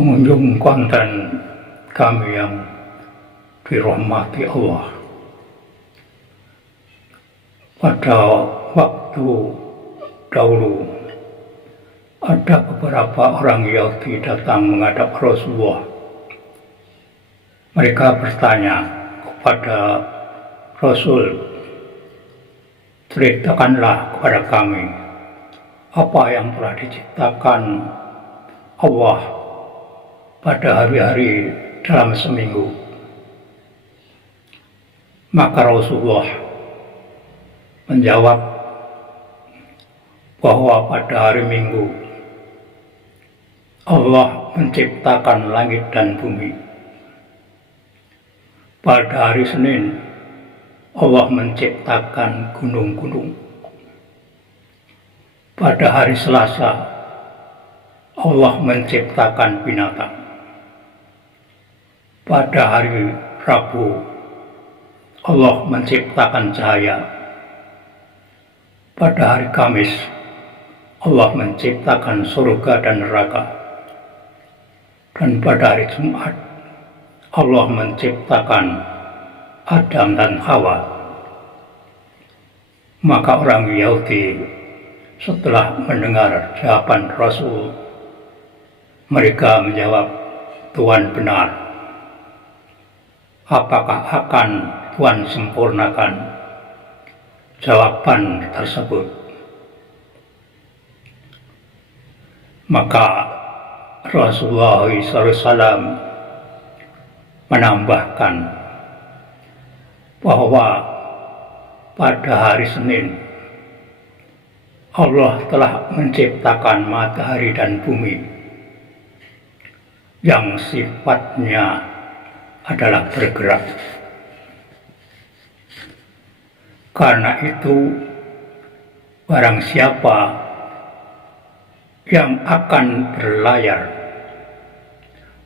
pengunjung konten kami yang dirahmati Allah. Pada waktu dahulu ada beberapa orang Yahudi datang menghadap Rasulullah. Mereka bertanya kepada Rasul, ceritakanlah kepada kami apa yang telah diciptakan Allah pada hari-hari dalam seminggu. Maka Rasulullah menjawab bahwa pada hari Minggu Allah menciptakan langit dan bumi. Pada hari Senin Allah menciptakan gunung-gunung. Pada hari Selasa Allah menciptakan binatang. Pada hari Rabu Allah menciptakan cahaya. Pada hari Kamis Allah menciptakan surga dan neraka. Dan pada hari Jumat Allah menciptakan Adam dan Hawa. Maka orang Yahudi setelah mendengar jawaban Rasul, mereka menjawab, Tuhan benar. Apakah akan Tuhan sempurnakan jawaban tersebut? Maka Rasulullah SAW menambahkan bahwa pada hari Senin Allah telah menciptakan matahari dan bumi yang sifatnya adalah bergerak. Karena itu, barang siapa yang akan berlayar,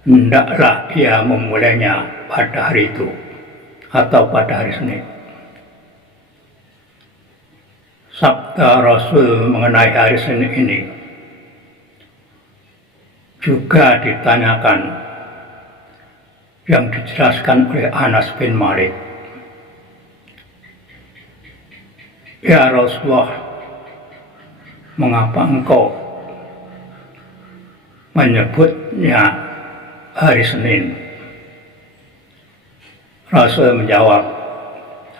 hendaklah ia memulainya pada hari itu atau pada hari Senin. Sabda Rasul mengenai hari Senin ini juga ditanyakan, yang dijelaskan oleh Anas bin Malik. Ya Rasulullah, mengapa engkau menyebutnya hari Senin? Rasul menjawab,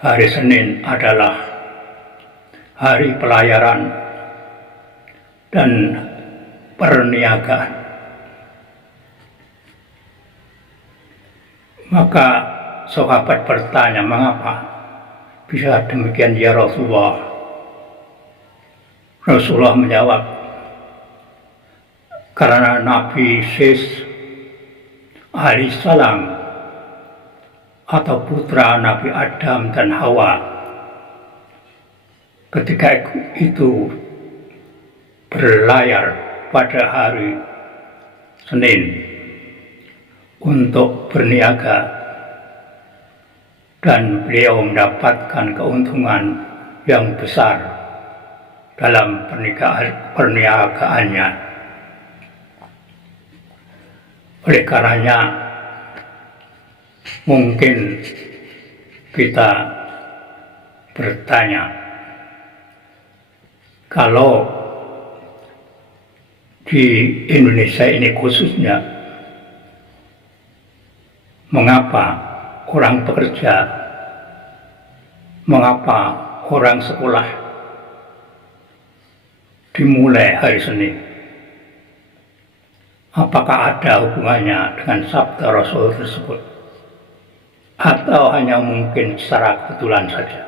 hari Senin adalah hari pelayaran dan perniagaan. Maka sahabat bertanya, mengapa bisa demikian ya Rasulullah? Rasulullah menjawab, karena Nabi Sis alaihissalam atau putra Nabi Adam dan Hawa ketika itu berlayar pada hari Senin untuk berniaga, dan beliau mendapatkan keuntungan yang besar dalam perniagaannya. Oleh karenanya mungkin kita bertanya, kalau di Indonesia ini khususnya, mengapa orang bekerja, mengapa orang sekolah dimulai hari Senin? Apakah ada hubungannya dengan sabda Rasul tersebut? Atau hanya mungkin secara kebetulan saja?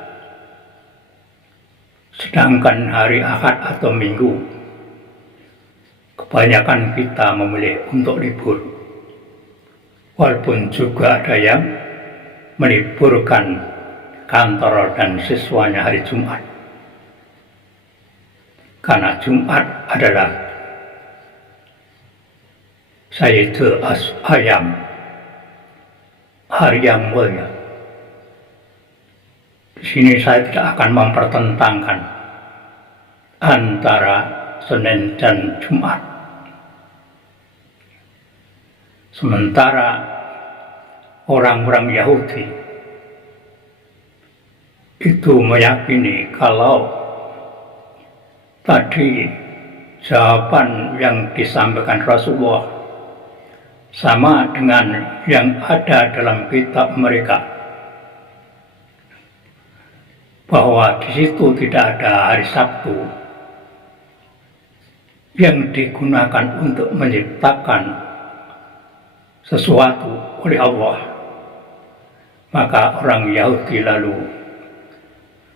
Sedangkan hari Ahad atau Minggu, kebanyakan kita memilih untuk libur. Walaupun juga ada yang meliburkan kantor dan siswanya hari Jumat. Karena Jumat adalah Sayyidul Ayyam, hari yang mulia. Di sini saya tidak akan mempertentangkan antara Senin dan Jumat. Sementara orang-orang Yahudi itu meyakini kalau tadi jawaban yang disampaikan Rasulullah sama dengan yang ada dalam kitab mereka, bahwa di situ tidak ada hari Sabtu yang digunakan untuk menciptakan sesuatu oleh Allah. Maka orang Yahudi lalu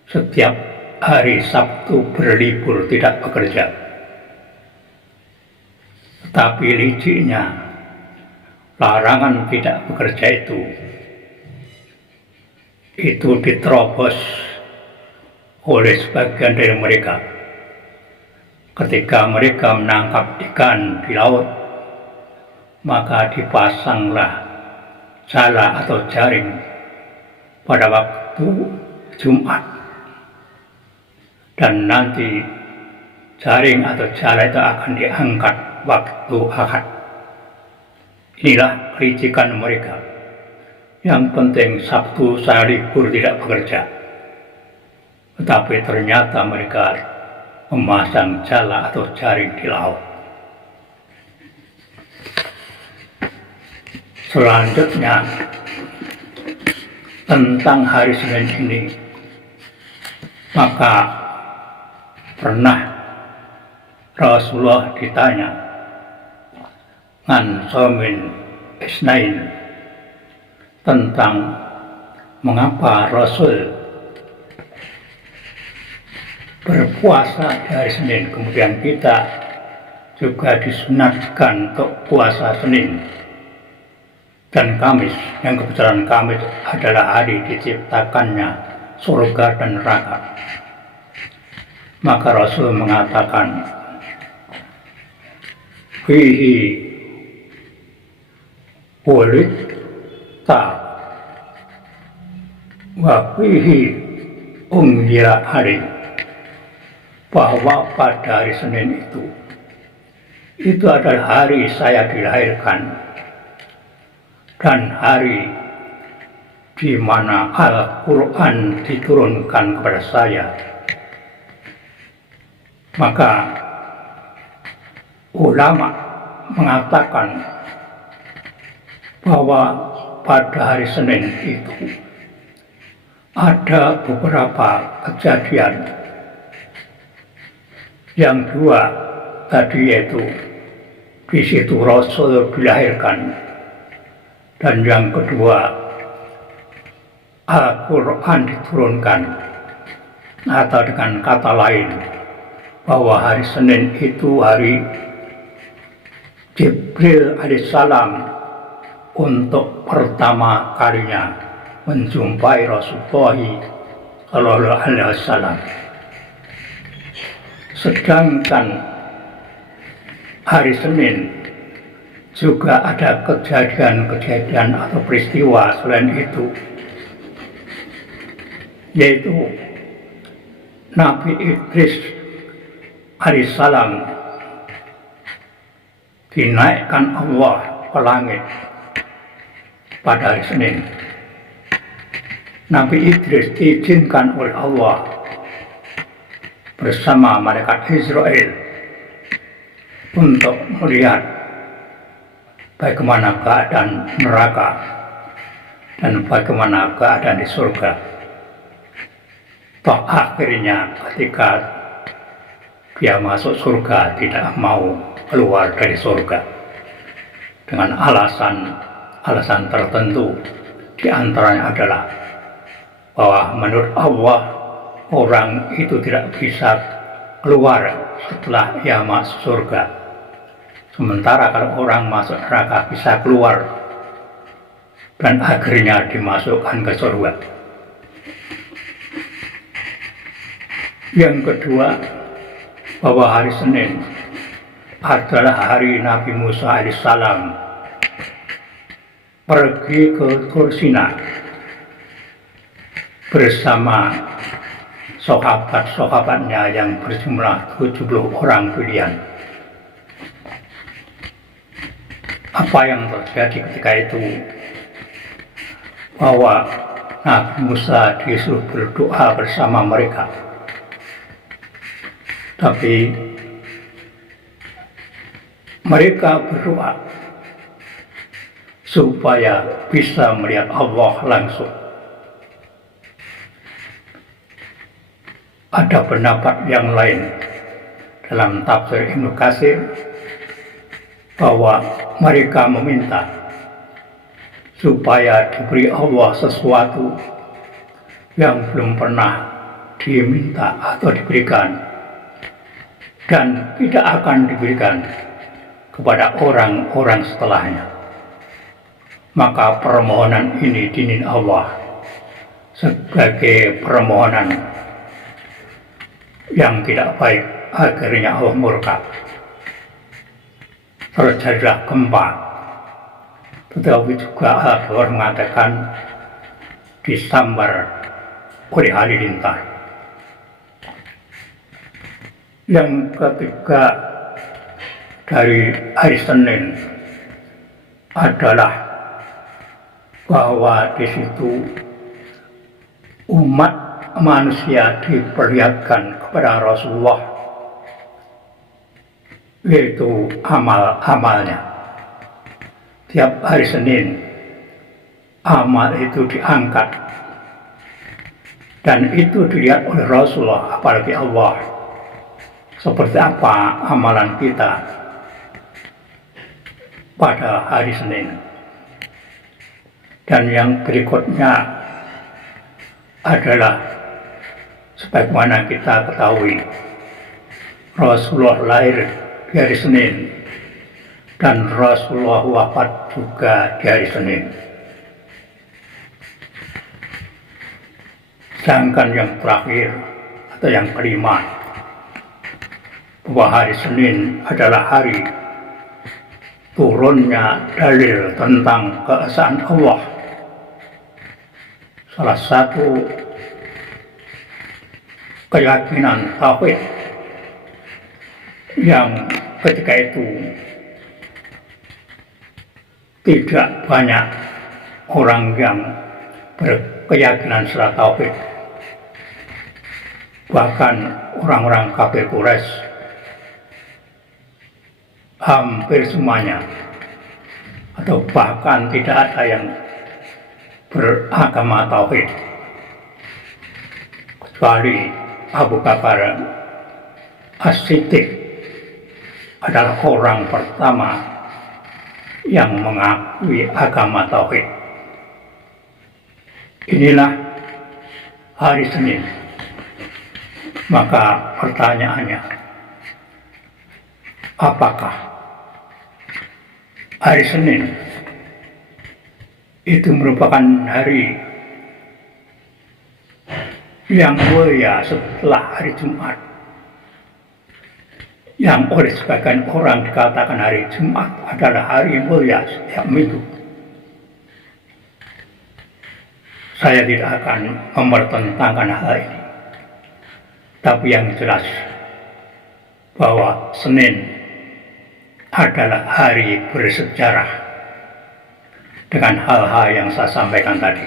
setiap hari Sabtu berlibur, tidak bekerja. Tetapi liciknya larangan tidak bekerja itu diterobos oleh sebagian dari mereka. Ketika mereka menangkap ikan di laut, maka dipasanglah jala atau jaring pada waktu Jumat, dan nanti jaring atau jala itu akan diangkat waktu Ahad. Inilah kelicikan mereka. Yang penting Sabtu saya libur, tidak bekerja. Tetapi ternyata mereka memasang jala atau jaring di laut. Selanjutnya tentang hari Senin ini, maka pernah Rasulullah ditanya, "An Somin Isnain," tentang mengapa Rasul berpuasa di hari Senin, kemudian kita juga disunatkan untuk puasa Senin dan Kamis, yang kebetulan Kamis adalah hari diciptakannya surga dan neraka. Maka Rasul mengatakan, "Fihi wulidta wa fihi unzila alaik," bahwa pada hari Senin itu adalah hari saya dilahirkan dan hari di mana Al-Quran diturunkan kepada saya. Maka ulama mengatakan bahwa pada hari Senin itu ada beberapa kejadian. Yang dua tadi yaitu di situ Rasul dilahirkan, dan yang kedua Al-Quran diturunkan, atau dengan kata lain bahwa hari Senin itu hari Jibril alaihissalam untuk pertama kalinya menjumpai Rasulullah Shallallahu Alaihi Wasallam. Sedangkan hari Senin juga ada kejadian-kejadian atau peristiwa selain itu, yaitu Nabi Idris alaihissalam dinaikkan Allah ke langit pada hari Senin. Nabi Idris diizinkan oleh Allah bersama malaikat Israel untuk melihat bagaimana keadaan neraka dan bagaimana keadaan di surga. Toh akhirnya ketika dia masuk surga tidak mau keluar dari surga dengan alasan tertentu. Di antaranya adalah bahwa menurut Allah orang itu tidak bisa keluar setelah ia masuk surga. Sementara kalau orang masuk neraka bisa keluar dan akhirnya dimasukkan ke surga. Yang kedua, bahwa hari Senin adalah hari Nabi Musa alaihissalam pergi ke Tur Sina bersama sahabat-sahabatnya yang berjumlah 70 orang pilihan. apa yang terjadi ketika itu, bahwa Nabi Musa disuruh berdoa bersama mereka. Tapi mereka berdoa supaya bisa melihat Allah langsung. Ada pendapat yang lain dalam tafsir Ibnu Katsir bahwa mereka meminta supaya diberi Allah sesuatu yang belum pernah diminta atau diberikan dan tidak akan diberikan kepada orang-orang setelahnya. Maka permohonan ini dinilai Allah sebagai permohonan yang tidak baik, akhirnya Allah murka. Terjadilah gempa, tetapi juga ada orang mengatakan disambar oleh halilintar. Yang ketiga dari hari Senin adalah bahwa di situ umat manusia diperlihatkan kepada Rasulullah, yaitu amal-amalnya. Tiap hari Senin amal itu diangkat dan itu dilihat oleh Rasulullah, apalagi Allah, seperti apa amalan kita pada hari Senin. Dan yang berikutnya adalah sebagaimana kita ketahui, Rasulullah lahir di hari Senin dan Rasulullah wafat juga di hari Senin. Sedangkan yang terakhir atau yang kelima, bahwa hari Senin adalah hari turunnya dalil tentang keesaan Allah. Salah satu keyakinan tauhid yang ketika itu tidak banyak orang yang berkeyakinan secara tauhid. Bahkan orang-orang kafir Quraisy hampir semuanya, atau bahkan tidak ada yang beragama tauhid kecuali Abu Bakar As-Siddiq adalah orang pertama yang mengakui agama tauhid. Inilah hari Senin. Maka pertanyaannya, apakah hari Senin itu merupakan hari yang mulia setelah hari Jumat, yang oleh sebagian orang dikatakan hari Jumat adalah hari mulia setiap minggu? Saya tidak akan mempertentangkan hal ini, tapi yang jelas bahwa Senin adalah hari bersejarah dengan hal-hal yang saya sampaikan tadi.